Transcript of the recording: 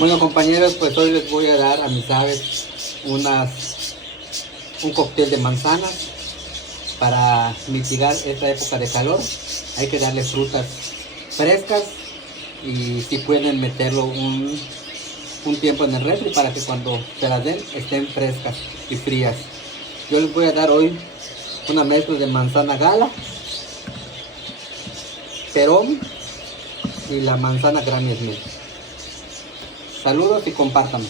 Bueno compañeros, pues hoy les voy a dar a mis aves un cóctel de manzanas. Para mitigar esta época de calor hay que darle frutas frescas y si pueden meterlo un tiempo en el refri para que cuando se las den estén frescas y frías. Yo les voy a dar hoy una mezcla de manzana gala, perón y la manzana Granny Smith. Saludos y compártanme.